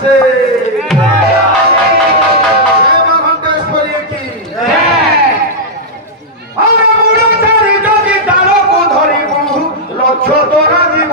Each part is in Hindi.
से घंटेश्वरी की मुड़ छाड़ी जदि डाल को धरबू लक्ष्य तोरा जीव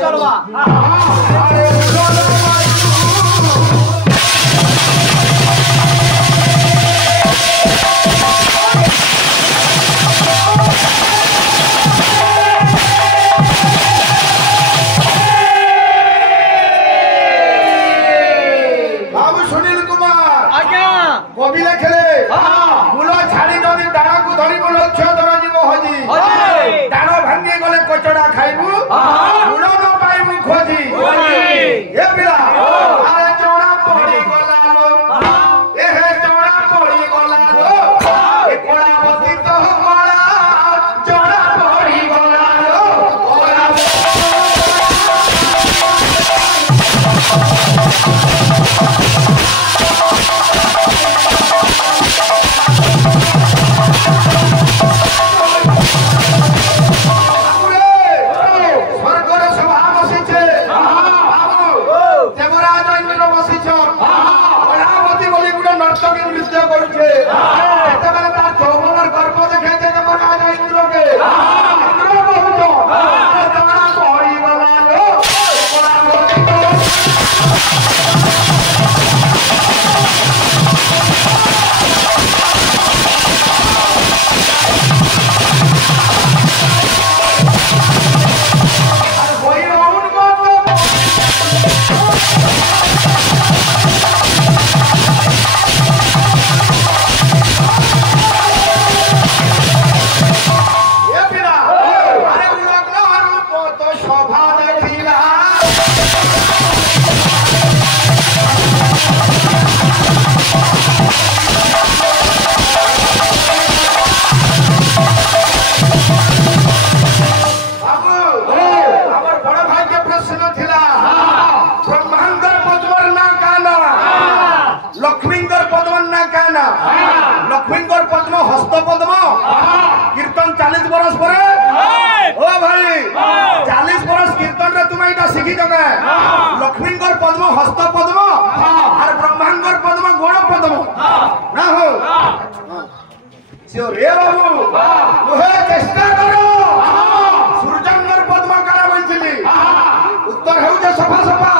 चलवा बाबू सुनील कुमार आज्ञा कवि लेखले मूल छाड़ी नदी डाण को धरबू लक्ष्य धर जीव हजी डाण भांगी गले कचड़ा खाइबू मूल न पाइबू खोजी ए पिला अरे चौड़ा पड़ी गला लो ए हे चौड़ा पड़ी गला लो ए कोड़ा बसी तो कोड़ा चौड़ा पड़ी गला लो कोड़ा लक्ष्मीकर पद्म हस्त पद्म कीर्तन 40 बरस पर ओ भाई 40 बरस कीर्तन रे तुम एटा शिखी जगे लक्ष्मीकर पद्म हस्त पद्म और ब्रह्मांगर पद्म गुण पद्म ना हो रे बाबू मुहे चेष्टा करो सूर्यांगर पद्म करा बोलছিলি उत्तर हेउ जे सफा सफा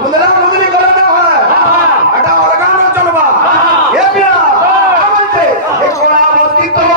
मुदला मुदली गला ना है एटा अलगा न चलबा ए पिया आवते ए कोला बस्ती तो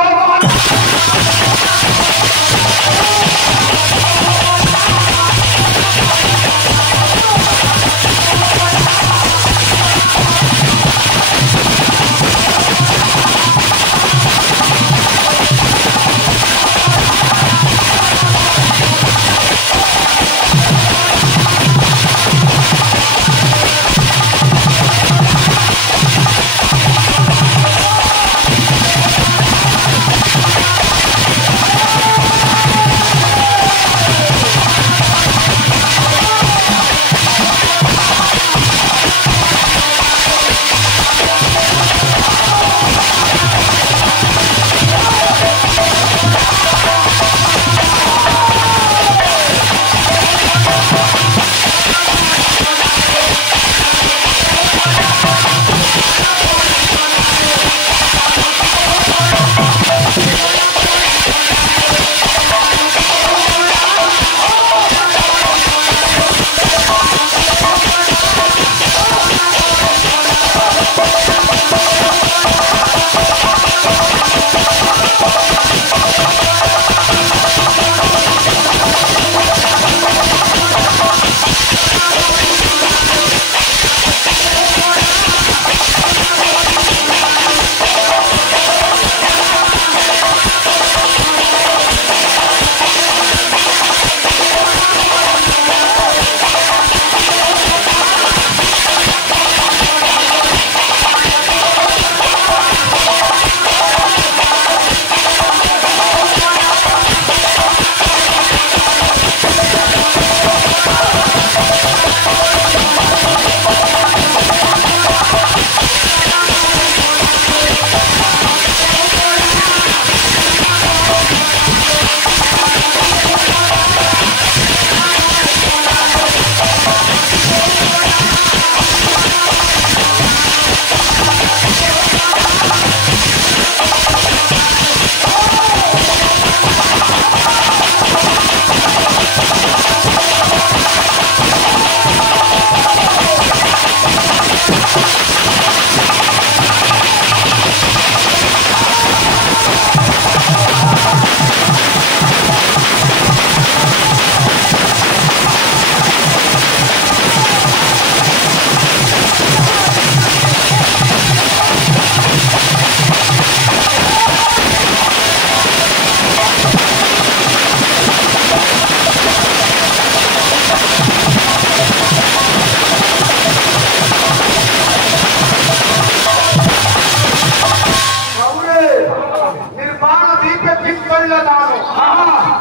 दानो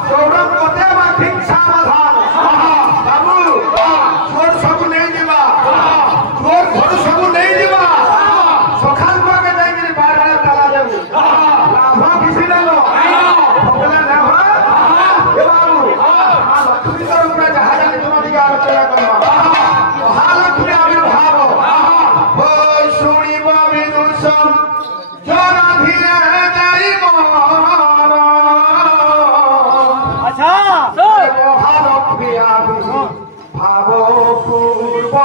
चौरम कोते मा ठीक समाधान बाबू चोर सब नहीं दिबा चोर घर सब नहीं दिबा सखाल पाके जाई बाहर ताला देबू लाभ किसी ना लो भगला ना हो ए बाबू लक्ष्मी तो पूरा जहाज के तुम्हारी का आलोचना करवा महालक्ष्मी आविर्भाव हो सुनिब विदुषम जरा धीरे देई मन अच्छा महालक्ष्मी आविर्भाव पूर्व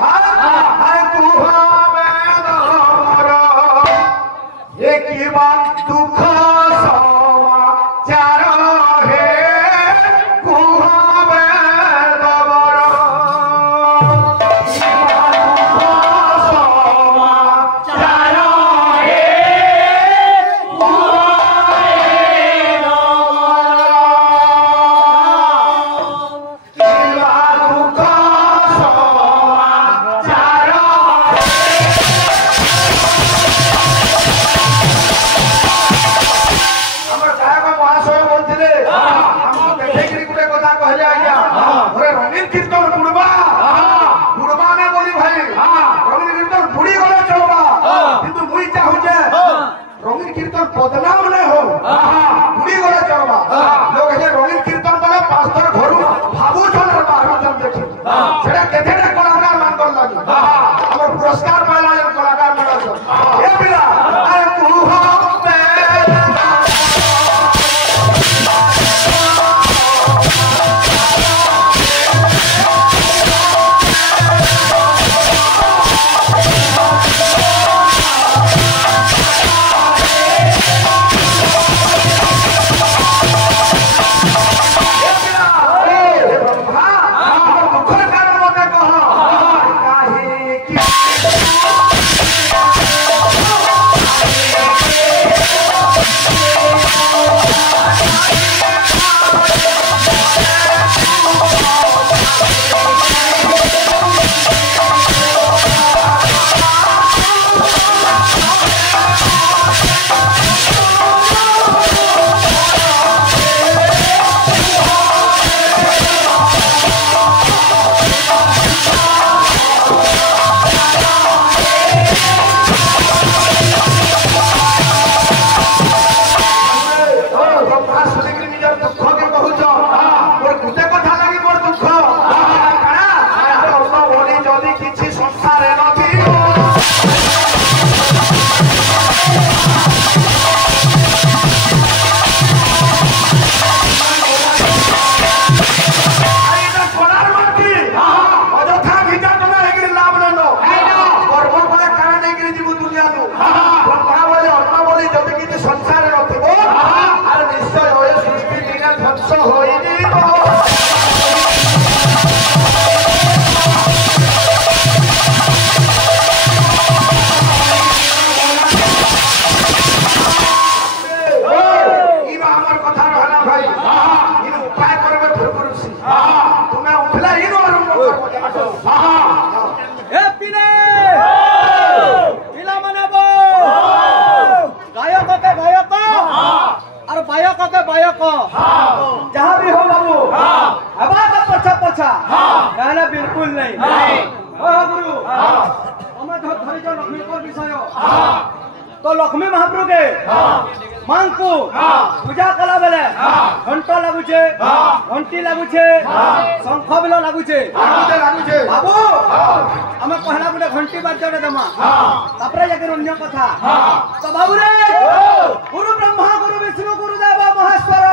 हाय कुहावे दमरा एक बात दुख समाचार हे कुहावे दमरा रंगीन कीर्तन बदनाम नहीं हो बुढ़ी गले चलवा लोग ऐसे रंगीन कीर्तन कले पास्तर घर भावु चल बाहर चल देखी सेटा केतेटा कलाकार मानकर लागी हमर पुरस्कार पाला जन कलाकार मानल ए पिला अरे कुहा जहाँ भी हो बाबू हवा का पछा पछा कहना बिल्कुल नहीं गुरु हमें धरी जो लक्ष्मी को विषय तो लक्ष्मी महाप्रभु के मां को पूजा कला बेले घंटा लगुचे घंटी लगुचे शंख बिल लगुचे बाबू हमें पहला गोटे घंटी बाजे दमा तापर जाके अन्य कथा तो बाबू रे गुरु ब्रह्मा गुरु विष्णु गुरुदेव महेश्वर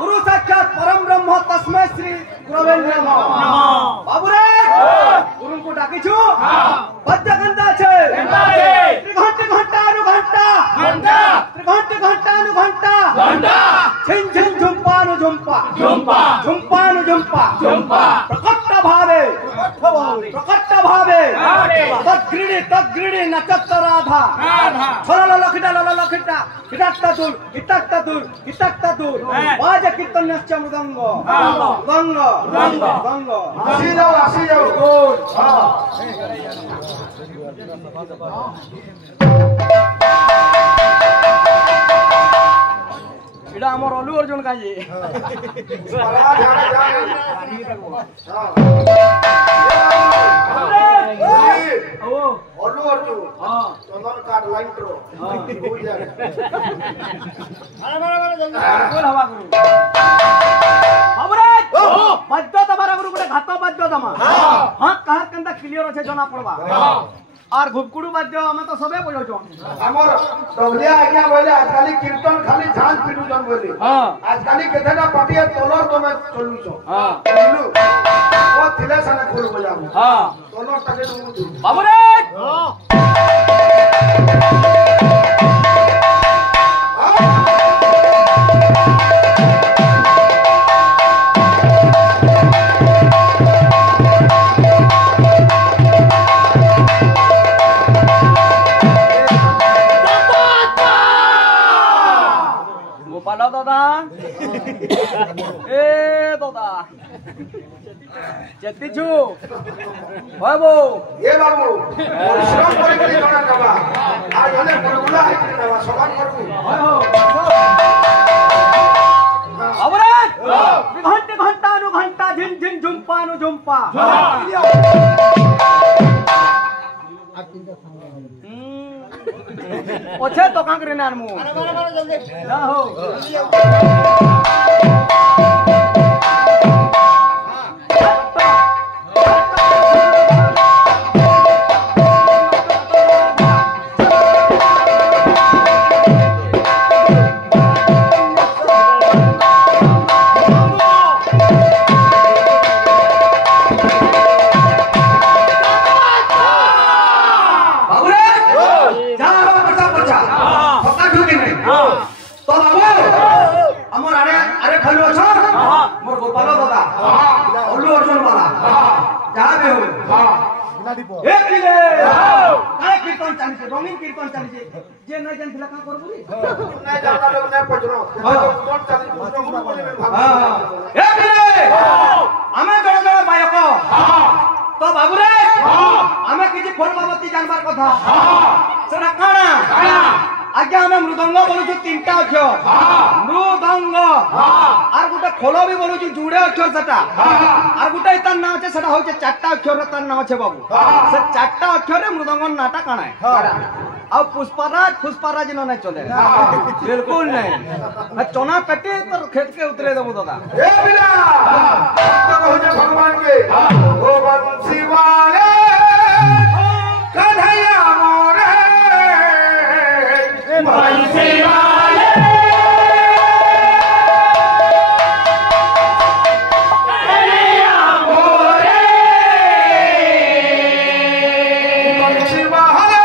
गुरु साक्षात परम ब्रह्म तस्मै श्री गुरवे नमः बाबू रे गुरु को डाकिछु बद्य घंटा छे घंटे घंटा नु घंटा घंटा घंटे घंटा नु घंटा घंटा झिन झिन झुंपा नु झुंपा झुंपा झुंपा नु झुंपा झुंपा प्रकट भावे तग्रिणी नचत राधा छलल लखिटा लल लखिटा हिटाक्ता दूर बाज कीर्तन्यश्च मृदंग गंग गंग गंग आसी जाओ गुड इडा हमर अल्लू अर्जुन काजी अल्लू अर्जुन चंदन काट लाइन करो हो जाए बोल हवा गुरु हमरे बाद्य तमारा गुरु गुटे घात बाद्य तमा हां कहार कंदा क्लियर আছে জনা পড়বা আর ঘুপকুড়ু বাদ্য আমি তো সবে বজাউছ আমার ডবলিয়া আজ্ঞা বলে আজকালি কীর্তন খালি ঝাঁজ পিটুছন বলে আজকালি কেতেটা পাটিয়ে তলর তুমি চলুছ বুঝলু ও থিলে সানে খোল বজাবু তলর তাকে তুমি বাবু রে গোপাল দাদা এ দাদা চেতিছু বাবু এ বাবু পরিশ্রম করে করে জনা কাবা আর জনে পরগুলা হই কাবা সমান করবু বাবু রে ঘন্টা ঘন্টা অনু ঘন্টা ঝিন ঝিন ঝুম্পা অনু ঝুম্পা ওছে তো কাঁকরে নার মু না হো রঙিন কীর্তন চালিছে যে নাই জানছিলা কা করবু নাই জানা লোক নাই পছরো কোন চালি কৃষ্ণ গুরু বলে ভাব এ বিলে আমি জড় জড় বায়ক তো বাবু রে আমি কিছু ফল বাবতি জানবার কথা সেটা কানা আজ্ঞা আমি মৃদঙ্গ বলুছু তিনটা অক্ষর মৃদঙ্গ আর গোটে খোল বি বলুছু জুড়ে অক্ষর সেটা আর গোটে তার নাম আছে সেটা হচ্ছে চারটা অক্ষর তার নাম আছে বাবু সে চারটা অক্ষরে মৃদঙ্গর নাটা কানায় আর পুষ্পারাজ নাই চলে बिल्कुल नहीं चना पेटे तो खेत के उतरे देबो दादा ए बिना तो कहजे भगवान के ओ बंसी वाले कन्हैया मोरे बंसी वाले कन्हैया मोरे बंसी वाले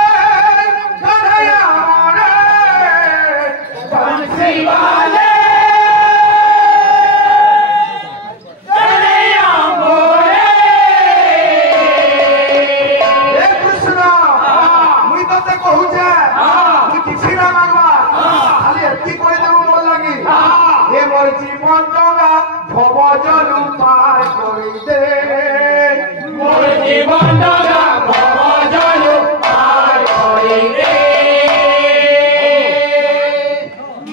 कन्हैया मोरे बंसी वाले জীবন ডঙ্গা ভব জলু পার করে দে মোর জীবন ডঙ্গা ভব জলু পার করে দে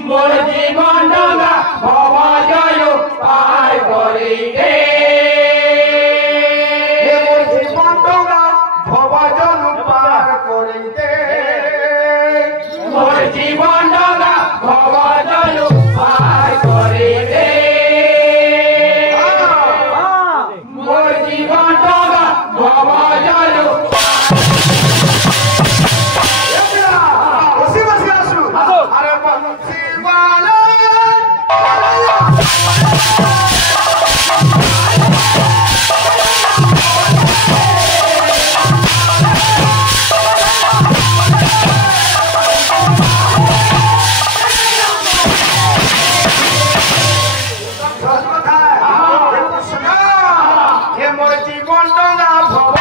মোর জীবন ডঙ্গা ভব জলু পার করে দে মোর জীবন ডঙ্গা ভব জলু পার করে দে মোর জীবন ডঙ্গা ভব জলু পার করে দে মোর জীবন ডঙ্গা ভব জলু বসি বসি আসু আরে বংশী वाला মোর জীবন ডঙ্গা ভব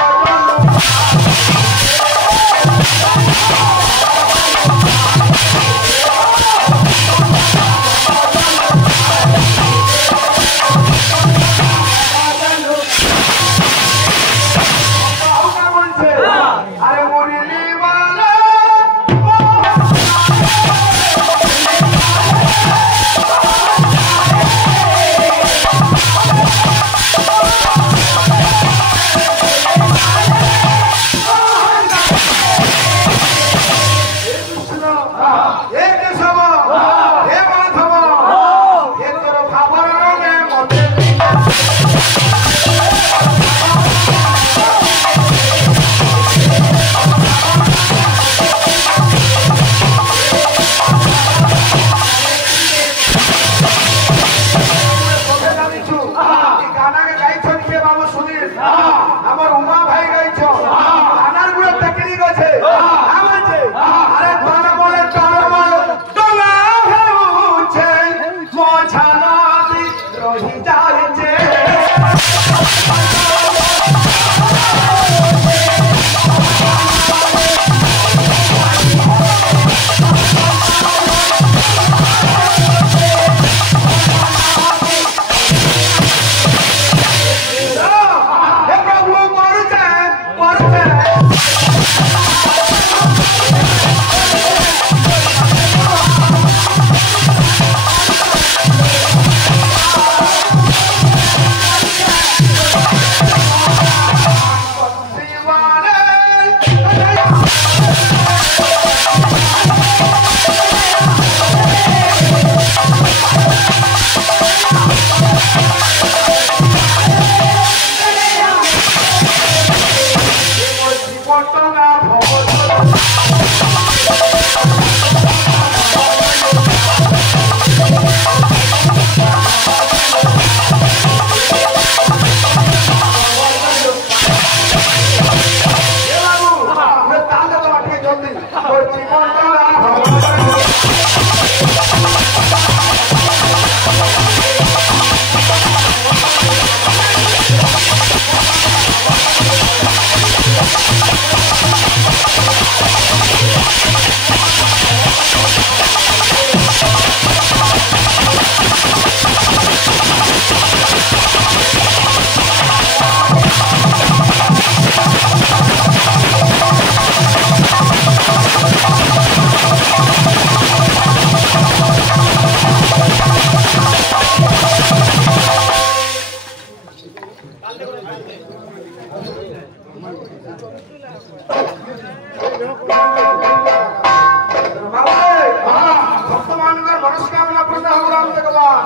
জলু আরে মুরলি वाला ए ঠিক আছে আমাছে আরে তোর বলে তোর ডোলা হেউছে মছানা রহি যাইছে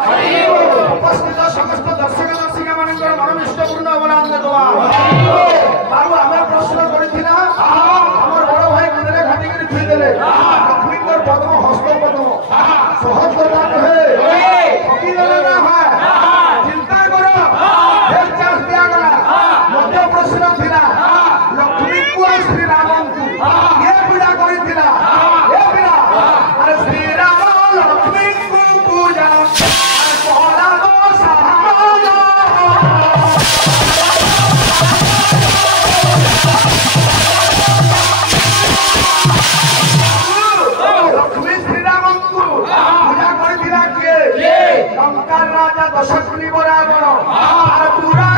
उपस्थित समस्त दर्शक दर्शिका मानकर मनमिष्टपूर्ण अवदान देवा बाबू आमे प्रश्न करिथिना हमर बड़ भाई गुदरे घाटी के थुई देले लक्ष्मी कर पद्म हस्त पद्म सहज कथा कहे फकी देले ना है चिंता करो एक चांस दिया गला मध्य प्रश्न थिला लक्ष्मी को श्री राम को ये पूजा करिथिला ये बिना अरे श्री राम लक्ष्मी को पूजा राजा दशग्नी बराबर पूरा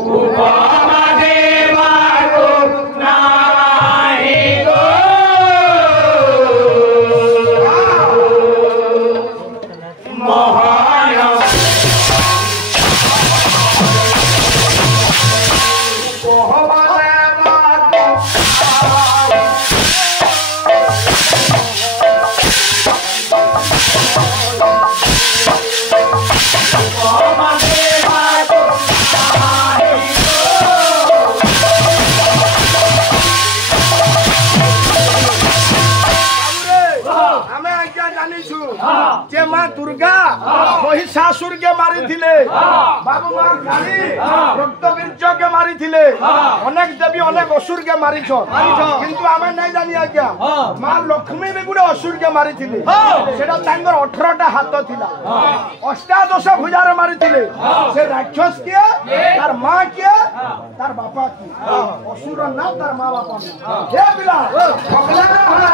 Oh জানিছু যে মা দুর্গা মহিষাসুর কে মারিଥିଲେ বাবু মা কালী রক্তবীর্যকে মারিଥିଲେ অনেক দেবী অনেক অসুর কে মারিছ কিন্তু আমি নাই জানি আজ্ঞা মা লক্ষ্মী বি গুড়ে অসুর কে মারিଥିଲେ সেটা তাঙ্কর 18টা হাত ଥିଲା অষ্টাদশ ভুজারে মারিଥିଲେ সে রাক্ষস কে তার মা কে তার বাপা কি অসুর না তার মা বাপা হে পিলা ভগলা না